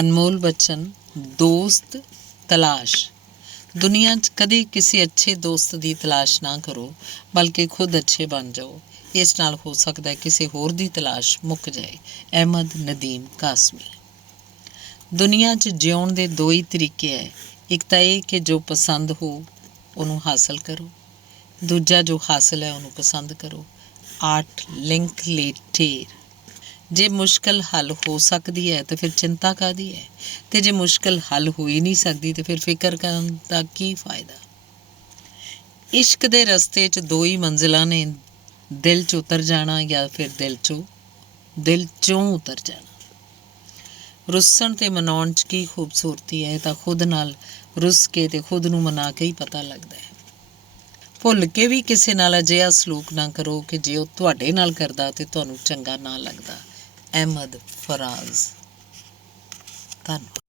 ਅਨਮੋਲ ਬਚਨ, ਦੋਸਤ ਤਲਾਸ਼। ਦੁਨੀਆ 'ਚ ਕਦੇ ਕਿਸੇ ਅੱਛੇ ਦੋਸਤ ਦੀ ਤਲਾਸ਼ ਨਾ ਕਰੋ, ਬਲਕਿ ਖੁਦ ਅੱਛੇ ਬਣ ਜਾਓ। ਇਸ ਨਾਲ ਹੋ ਸਕਦਾ ਕਿਸੇ ਹੋਰ ਦੀ ਤਲਾਸ਼ ਮੁੱਕ ਜਾਏ। ਅਹਿਮਦ ਨਦੀਮ ਕਾਸਮੀ। ਦੁਨੀਆ 'ਚ ਜਿਉਣ ਦੇ ਦੋ ਹੀ ਤਰੀਕੇ ਹੈ। ਇੱਕ ਤਾਂ ਇਹ ਕਿ ਜੋ ਪਸੰਦ ਹੋ ਉਹਨੂੰ ਹਾਸਲ ਕਰੋ, ਦੂਜਾ ਜੋ ਹਾਸਲ ਹੈ ਉਹਨੂੰ ਪਸੰਦ ਕਰੋ। ਆਰਟ ਲਿੰਕਲੇਟਰ। ਜੇ ਮੁਸ਼ਕਿਲ ਹੱਲ ਹੋ ਸਕਦੀ ਹੈ ਤਾਂ ਫਿਰ ਚਿੰਤਾ ਕਾਹਦੀ ਹੈ, ਅਤੇ ਜੇ ਮੁਸ਼ਕਿਲ ਹੱਲ ਹੋ ਹੀ ਨਹੀਂ ਸਕਦੀ ਤਾਂ ਫਿਰ ਫਿਕਰ ਕਰਨ ਦਾ ਕੀ ਫਾਇਦਾ। ਇਸ਼ਕ ਦੇ ਰਸਤੇ 'ਚ ਦੋ ਹੀ ਮੰਜ਼ਿਲਾਂ ਨੇ, ਦਿਲ 'ਚ ਉਤਰ ਜਾਣਾ ਜਾਂ ਫਿਰ ਦਿਲ 'ਚੋਂ ਉਤਰ ਜਾਣਾ। ਰੁੱਸਣ ਅਤੇ ਮਨਾਉਣ 'ਚ ਕੀ ਖੂਬਸੂਰਤੀ ਹੈ, ਤਾਂ ਖੁਦ ਨਾਲ ਰੁੱਸ ਕੇ ਅਤੇ ਖੁਦ ਨੂੰ ਮਨਾ ਕੇ ਹੀ ਪਤਾ ਲੱਗਦਾ ਹੈ। ਭੁੱਲ ਕੇ ਵੀ ਕਿਸੇ ਨਾਲ ਅਜਿਹਾ ਸਲੂਕ ਨਾ ਕਰੋ ਕਿ ਜੇ ਉਹ ਤੁਹਾਡੇ ਨਾਲ ਕਰਦਾ ਅਤੇ ਤੁਹਾਨੂੰ ਚੰਗਾ ਨਾ ਲੱਗਦਾ। ਅਹਿਮਦ ਫਰਾਜ਼। ਧੰਨਵਾਦ।